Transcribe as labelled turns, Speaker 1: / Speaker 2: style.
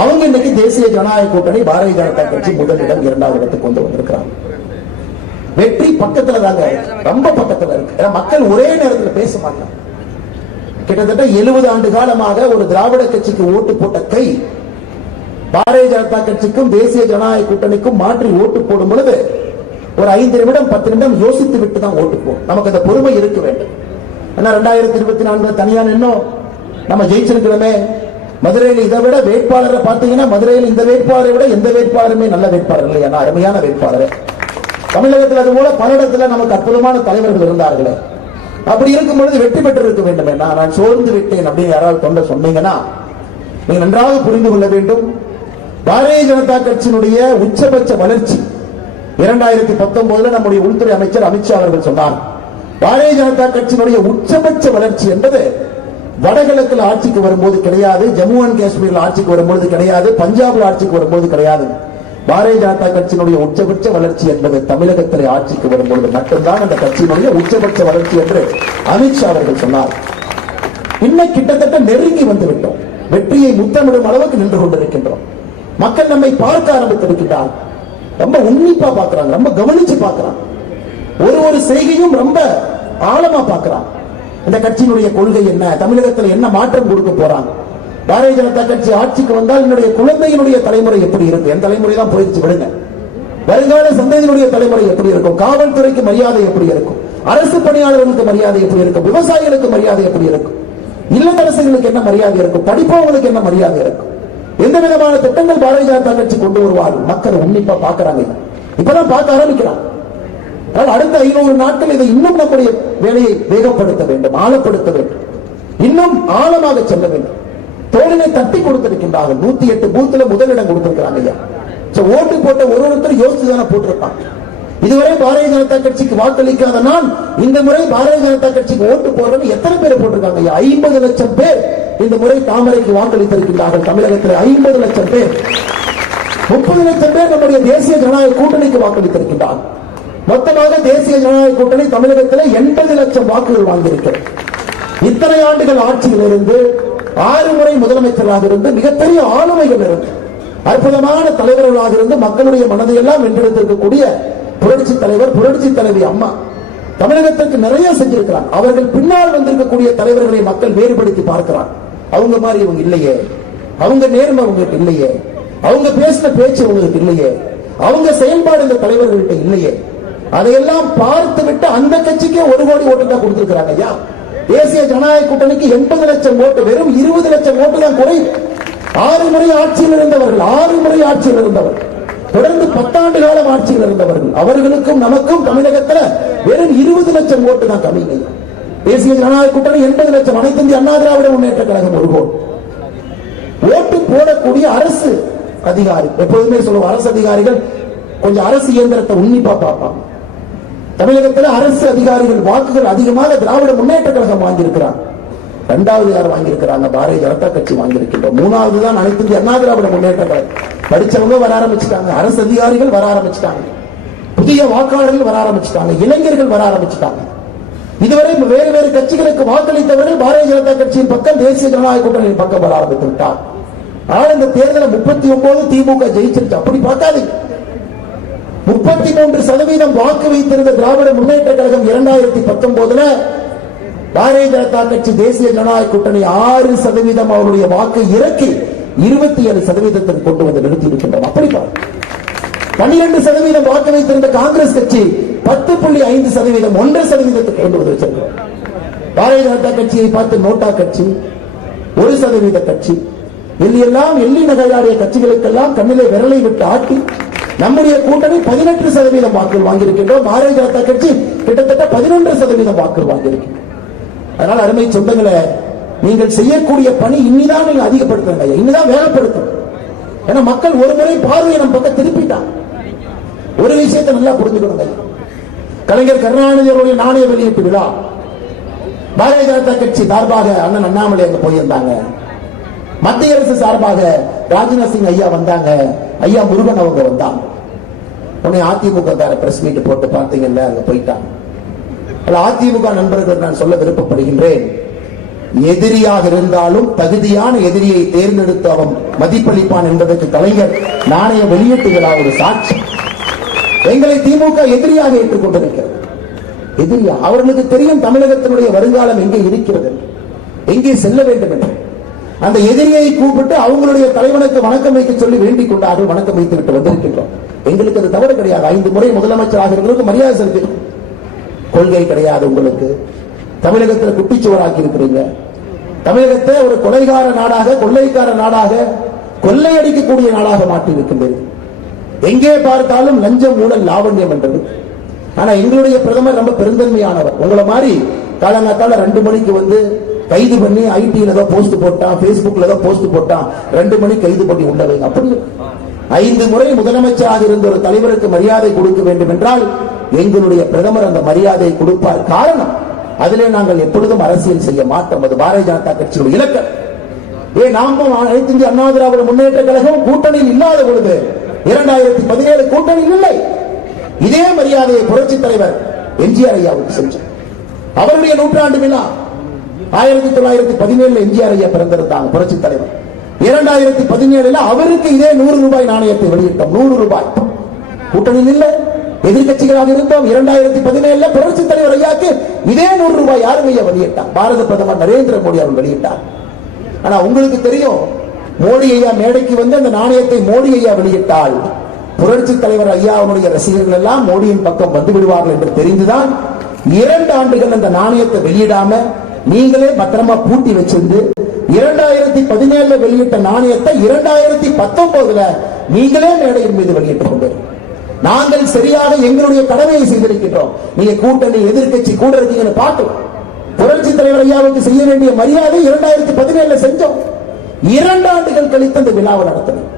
Speaker 1: அவங்க இன்னைக்கு தேசிய ஜனநாயக கூட்டணி பாரதிய ஜனதா கட்சி முதலிடம் இரண்டாவது இடத்துக்கு கொண்டு வந்திருக்கிறாங்க. வெற்றி பக்கத்துல தாங்க ரொம்ப பக்கத்துல இருக்கு. ஏன்னா மக்கள் ஒரே நேரத்துல பேச மாட்டாங்க. கிட்டத்தட்ட எழுபது ஆண்டு காலமாக ஒரு திராவிட கட்சிக்கு ஓட்டு போட்ட கை பாரதிய ஜனதா கட்சிக்கும் தேசிய ஜனநாயக கூட்டணிக்கும் மாற்றி ஓட்டு போடும் பொழுது ஒரு ஐந்து நிமிடம் பத்து நிமிடம் யோசித்து விட்டு தான் ஓட்டு போகும் நமக்கு அந்த பொறுமை இருக்க வேண்டும். ஏன்னா ரெண்டாயிரத்தி இருபத்தி நான்கு தனியா நின்னோம். நம்ம ஜெயிச்சிருக்கிறோமே. மதுரையில் இதை விட வேட்பாளரை பார்த்தீங்கன்னா மதுரையில் இந்த வேட்பாளரை விட எந்த வேட்பாளருமே நல்ல வேட்பாளர் இல்லை ஏன்னா அருமையான வேட்பாளர். தமிழகத்தில் அது போல பல இடத்துல நமக்கு அற்புதமான தலைவர்கள் இருந்தார்களே. அப்படி இருக்கும் பொழுது வெற்றி பெற்று இருக்க வேண்டும் என்ன? நான் சோர்ந்து விட்டேன் அப்படின்னு யாராவது தொண்டை சொன்னீங்கன்னா நீங்க நன்றாக புரிந்து கொள்ள வேண்டும். பாரதிய ஜனதா கட்சியினுடைய உச்சபட்ச வளர்ச்சி இரண்டாயிரத்தி பத்தொன்பதுல நம்முடைய உள்துறை அமைச்சர் அமித்ஷா அவர்கள் சொன்னார். பாரதிய ஜனதா கட்சியினுடைய உச்சபட்ச வளர்ச்சி என்பது வடகிழக்கில் ஆட்சிக்கு வரும்போது கிடையாது ஜம்மு அண்ட் காஷ்மீர்ல ஆட்சிக்கு வரும்போது கிடையாது பஞ்சாப்ல ஆட்சிக்கு வரும்போது கிடையாது. பாரதிய ஜனதா கட்சியினுடைய உச்சபட்ச வளர்ச்சி என்பது தமிழகத்தில் ஆட்சிக்கு வரும்பொழுது மட்டும்தான் அந்த கட்சியினுடைய உச்சபட்ச வளர்ச்சி என்று அமித்ஷா அவர்கள் சொன்னார். இன்னும் கிட்டத்தட்ட நெருங்கி வந்து விட்டோம் வெற்றியை முத்தமிடும் அளவுக்கு நின்று கொண்டிருக்கின்றோம். மக்கள் நம்மை பார்க்க ஆரம்பித்திருக்கிறார் ரொம்ப உன்னிப்பா பாக்குறாங்க ரொம்ப கவனிச்சு பாக்குறாங்க ஒரு ஒரு செய்கையும் ரொம்ப ஆழமா பாக்குறான் இந்த கட்சியினுடைய கொள்கை என்ன? தமிழகத்தில் என்ன மாற்றம் கொடுக்க போறாங்க? பாரதிய ஜனதா கட்சி ஆட்சிக்கு வந்தால் என்னுடைய குழந்தையினுடைய தலைமுறை எப்படி இருக்கும்? என் தலைமுறை தான் போயிடுச்சு விடுங்க. வருங்கால சந்ததியினுடைய தலைமுறை எப்படி இருக்கும்? காவல்துறைக்கு மரியாதை எப்படி இருக்கும்? அரசு பணியாளர்களுக்கு மரியாதை எப்படி இருக்கும்? விவசாயிகளுக்கு மரியாதை எப்படி இருக்கும்? இல்லத்தரசுகளுக்கு என்ன மரியாதை இருக்கும்? படிப்பவங்களுக்கு என்ன மரியாதை இருக்கும்? எந்த விதமான திட்டங்கள் பாரதிய ஜனதா கட்சி கொண்டு வருவார்கள்? மக்கள் உன்னிப்பா பாக்குறாங்க இப்பதான் பார்க்க ஆரம்பிக்கிறான் அடுத்த ஐநூறு நாட்கள் இதை இன்னும் நம்முடைய வேலையை வேகப்படுத்த வேண்டும் ஆழப்படுத்த வேண்டும். இன்னும் ஆழமாக செல்ல வேண்டும். தோழனை தட்டி கொடுத்திருக்கின்றார்கள் நூத்தி எட்டு பூத்துல முதலிடம் கொடுத்திருக்கிறாங்க ஐயா. ஓட்டு போட்ட ஒரு ஒருத்தர் யோசிச்சு தானே போட்டிருப்பாங்க. இதுவரை பாரதிய ஜனதா கட்சிக்கு வாக்களிக்காத நான் இந்த முறை பாரதிய ஜனதா கட்சிக்கு ஓட்டு போடுறது எத்தனை பேர் போட்டிருக்காங்க ஐயா? ஐம்பது லட்சம் பேர் இந்த முறை தாமரைக்கு வாக்களித்திருக்கின்றார்கள். தமிழகத்தில் ஐம்பது லட்சம் பேர். முப்பது லட்சம் பேர் நம்முடைய தேசிய ஜனநாயக கூட்டணிக்கு வாக்களித்திருக்கின்றார்கள். மொத்தமாக தேசிய ஜனநாயக கூட்டணி தமிழகத்தில் எண்பது லட்சம் வாக்குகள் வாங்கியிருக்கிறது இத்தனை ஆண்டுகள் ஆட்சியில் இருந்து ஆறு முறை முதலமைச்சராக இருந்து மிகப்பெரிய ஆளுமைகள் இருந்து அற்புதமான தலைவர்களாக இருந்து மக்களுடைய மனதை எல்லாம் வென்றெடுத்திருக்கக்கூடிய புரட்சி தலைவர் புரட்சி தலைவி அம்மா. தமிழகத்திற்கு நிறைய செஞ்சிருக்கிறார். அவர்கள் பின்னால் வந்திருக்கக்கூடிய தலைவர்களை மக்கள் வேறுபடுத்தி பார்க்கிறார். அவங்க மாதிரி இவங்க இல்லையே. அவங்க நேர்மை உங்களுக்கு இல்லையே. அவங்க பேசின பேச்சு உங்களுக்கு இல்லையே. அவங்க செயல்பாடு இந்த தலைவர்கள்ட்ட இல்லையே. அதையெல்லாம் பார்த்து விட்டு அந்த கட்சிக்கே ஒரு கோடி ஓட்டு தான் கொடுத்திருக்கிறாங்க. ஐயா தேசிய ஜனநாயக கூட்டணிக்கு எண்பது லட்சம் ஓட்டு வெறும் இருபது லட்சம் ஓட்டு தான் குறைவு ஆறு முறை ஆட்சியில் இருந்தவர்கள் ஆறு முறை ஆட்சியில் இருந்தவர்கள் தொடர்ந்து பத்தாண்டு காலம் ஆட்சியில் இருந்தவர்கள் அவர்களுக்கும் நமக்கும் தமிழகத்துல வெறும் இருபது லட்சம் ஓட்டு தான் கம்மிங்க தேசிய ஜனநாயக கூட்டணி எண்பது லட்சம் அனைத்து இந்திய அண்ணா திராவிட முன்னேற்ற கழகம் ஒரு கோடி. ஓட்டு போடக்கூடிய அரசு அதிகாரி எப்போதுமே சொல்லுவோம் அரசு அதிகாரிகள் கொஞ்சம் அரசு இயந்திரத்தை உன்னிப்பா பார்ப்பாங்க. தமிழகத்தில் அரசு அதிகாரிகள் வாக்குகள் அதிகமாக திராவிட முன்னேற்ற கழகம் வாங்கியிருக்கிறார் இரண்டாவது யார் வாங்கியிருக்கிறாங்க? பாரதிய ஜனதா கட்சி வாங்கியிருக்கின்றோம் மூணாவது தான் அனைத்து இந்திய அண்ணா திராவிட முன்னேற்ற கழகம். படிச்சவங்க வர ஆரம்பிச்சுட்டாங்க. அரசு அதிகாரிகள் வர ஆரம்பிச்சுட்டாங்க. புதிய வாக்காளர்கள் வர ஆரம்பிச்சுட்டாங்க. இளைஞர்கள் வர ஆரம்பிச்சுட்டாங்க. இதுவரை வேறு வேறு கட்சிகளுக்கு வாக்களித்தவர்கள் பாரதிய ஜனதா கட்சியின் பக்கம் தேசிய ஜனநாயக கூட்டணியின் பக்கம் வர ஆரம்பித்து விட்டார். ஆனால் இந்த தேர்தலை முப்பத்தி ஒன்பது திமுக ஜெயிச்சிருச்சு. அப்படி பார்க்காதீங்க. முப்பத்தி மூன்று சதவீதம் வாக்கு வைத்திருந்த திராவிட முன்னேற்ற கழகம் இரண்டாயிரத்தி பத்தொன்பதுல பாரதிய ஜனதா கட்சி தேசிய ஜனநாயக கூட்டணி ஆறு சதவீதம் அவருடைய வாக்கு இறக்கி இருபத்தி ஏழு சதவீதத்தை கொண்டு வந்து நிறுத்தி இருக்கின்றோம் அப்படி பன்னிரண்டு சதவீதம் வாக்கு வைத்திருந்த காங்கிரஸ் கட்சி பத்து புள்ளி ஐந்து சதவீதம் ஒன்றரை சதவீதத்துக்கு கொண்டு வந்து வச்சிருக்கிறோம் பாரதிய ஜனதா கட்சியை பார்த்து நோட்டா கட்சி ஒரு சதவீத கட்சி எல்லாம் எள்ளி நகையாடிய கட்சிகளுக்கெல்லாம் கண்ணிலே விரலை விட்டு ஆட்டி நம்முடைய கூட்டணி பதினெட்டு சதவீதம் வாக்குகள் வாங்கியிருக்கின்றோம். பாரதிய ஜனதா கட்சி கிட்டத்தட்ட பதினொன்று சதவீதம் வாக்குகள் வாங்கியிருக்கின்றோம் அதனால் அருமை சொந்தங்களை நீங்கள் செய்யக்கூடிய பணி இன்னிதான் நீங்க அதிகப்படுத்துங்க இன்னிதான் வேகப்படுத்தும் ஏன்னா மக்கள் ஒரு முறை பார்வையை நம்ம பக்கம் திருப்பிட்டான் ஒரு விஷயத்தை நல்லா புரிஞ்சுக்கணும் கலைஞர் கருணாநிதி அவருடைய நாணய வெளியீட்டு விழா. பாரதிய ஜனதா கட்சி சார்பாக அண்ணன் அண்ணாமலை அங்க போயிருந்தாங்க. மத்திய அரசு சார்பாக ராஜ்நாத் சிங் ஐயா வந்தாங்க. ஐயா முருகன் அவங்க வந்தாங்க உடனே அதிமுக கார பிரஸ் மீட் போட்டு பார்த்தீங்கல்ல அங்க போயிட்டாங்க அதிமுக நண்பர்கள் நான் சொல்ல விருப்பப்படுகின்றேன். எதிரியாக இருந்தாலும் தகுதியான எதிரியை தேர்ந்தெடுத்து அவன் மதிப்பளிப்பான் என்பதற்கு கலைஞர் நாணய வெளியீட்டுகளா ஒரு சாட்சி. எங்களை திமுக எதிரியாக ஏற்றுக்கொண்டிருக்கிறது. எதிரியா? அவர்களுக்கு தெரியும் தமிழகத்தினுடைய வருங்காலம் எங்கே இருக்கிறது? எங்கே செல்ல வேண்டும் என்று. அந்த எதிரியை கூப்பிட்டு அவங்களுடைய தலைவனுக்கு வணக்கம் வைக்க சொல்லி வேண்டிக் கொண்டார்கள் வணக்கம் வைத்து விட்டு வந்திருக்கின்றோம். எங்களுக்கு அது தவறு கிடையாது. ஐந்து முறை முதலமைச்சராக இருக்கிறவங்களுக்கு மரியாதை செலுத்தி கொள்கை கிடையாது உங்களுக்கு. தமிழகத்தில் குட்டிச்சுவராக்கி இருக்கிறீங்க. தமிழகத்தை ஒரு கொலைகார நாடாக கொள்ளைக்கார நாடாக கொள்ளையடிக்கக்கூடிய நாடாக மாற்றி இருக்கின்றது எங்கே பார்த்தாலும் லஞ்சம் ஊழல் லாவண்யம் என்றது. ஆனா எங்களுடைய பிரதமர் ரொம்ப பெருந்தன்மையானவர். உங்களை மாதிரி காலங்காத்தால ரெண்டு மணிக்கு வந்து கைது பண்ணி ஐடியில ஏதோ போஸ்ட் போட்டான் பேஸ்புக்ல ஏதோ போஸ்ட் போட்டான். ரெண்டு மணி கைது பண்ணி உள்ள வைங்க. அப்படி ஐந்து முறை முதலமைச்சராக இருந்த ஒரு தலைவருக்கு மரியாதை கொடுக்க வேண்டும் என்றால் எங்களுடைய பிரதமர் அந்த மரியாதையை கொடுப்பார். காரணம் அதிலே நாங்கள் எப்பொழுதும் அரசியல் செய்ய மாட்டோம். அது பாரதிய ஜனதா கட்சியுடைய இலக்கம் ஏ நாமும் அனைத்து இந்திய அண்ணா திராவிட முன்னேற்ற கழகம் கூட்டணியில் இல்லாத பொழுது இரண்டாயிரத்தி பதினேழு கூட்டணியில் இல்லை. இதே மரியாதையை புரட்சி தலைவர் எம்ஜிஆர் ஐயாவுக்கு செஞ்சார். அவருடைய நூற்றாண்டு விழா ஆயிரத்தி தொள்ளாயிரத்தி பதினேழுல எம்ஜிஆர் ஐயா பிறந்திருந்தாங்க புரட்சி தலைவர். இரண்டாயிரத்தி பதினேழுல அவருக்கு இதே நூறு ரூபாய் நாணயத்தை வெளியிட்டோம் நூறு ரூபாய். கூட்டணியில் இல்லை எதிர்க்கட்சிகளாக இருந்தோம். இரண்டாயிரத்தி பதினேழுல புரட்சி தலைவர் ஐயாக்கு இதே நூறு ரூபாய் யாரும் ஐயா வெளியிட்டார். பாரத பிரதமர் நரேந்திர மோடி அவர் வெளியிட்டார். ஆனா உங்களுக்கு தெரியும் மோடி ஐயா மேடைக்கு வந்து அந்த நாணயத்தை மோடி ஐயா வெளியிட்டால் புரட்சி தலைவர் ஐயாவுடைய ரசிகர்கள் எல்லாம் மோடியின் பக்கம் வந்து விடுவார்கள் என்று தெரிந்துதான் இரண்டு ஆண்டுகள் அந்த நாணயத்தை வெளியிடாம நீங்களே பத்திரமா பூட்டி வச்சிருந்து இரண்டாயிரத்தி பதினேழுல வெளியிட்ட நாணயத்தை இரண்டாயிரத்தி பத்தொன்பதுல நீங்களே மேடையின் மீது வெளியிட்டுக் கொண்டு நாங்கள் சரியாக எங்களுடைய கடமையை செய்திருக்கின்றோம். நீங்க கூட்டணி எதிர்கட்சி கூட இருக்கீங்கன்னு பார்க்கலாம் புரட்சி தலைவர் ஐயாவுக்கு செய்ய வேண்டிய மரியாதை இரண்டாயிரத்தி பதினேழுல செஞ்சோம். இரண்டு ஆண்டுகள் கழித்து அந்த விழாவை நடத்தினோம்.